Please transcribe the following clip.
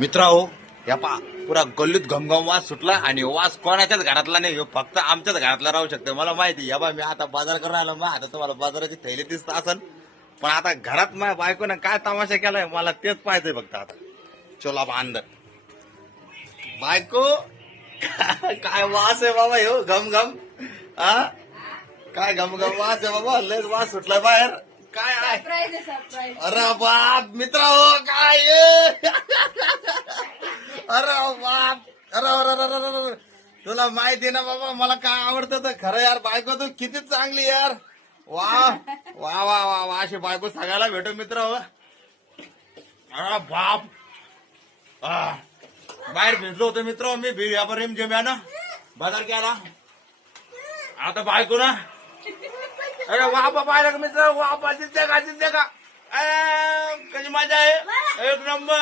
मित्रांनो, या पा पुरा गल्लीत घमघम वास सुटला आणि वास कोणाच्याच घरातला नाही, ह्यो फक्त आमच्याच घरातला राहू शकतो. मला माहिती या बा, मी आता बाजार करून आलो, मग आता तुम्हाला बाजाराची थैली दिसत असन, पण आता घरात माझ्या बायकोनं काय तमाशा केलाय मला तेच पाहायचंय फक्त. आता चला बा अंदर. बायको काय वास आहे बाबा, ह्यो घमघम. हा काय घमघम वास आहे बाबा, लयच वास सुटला बाहेर. काय आहे? सरप्राईज. अरे बाप मित्रा हो, काय आहे? अरे बाप, अरे अरे अरे अरे अरे. तुला माहिती ना बाबा मला काय आवडतं तर खरं यार. बायको तू किती चांगली यार. वा वा वा वा वा, अशी बायको सांगायला भेटो मित्र हो. अरे बाप. बाहेर भिजलो होतो मित्र मी, रिम जिम्यानं बाजार केला. आता बायको ना, अरे वापा पाहिलं का मित्र, वापा जिद्दे का कशी मजा आहे, एक नंबर.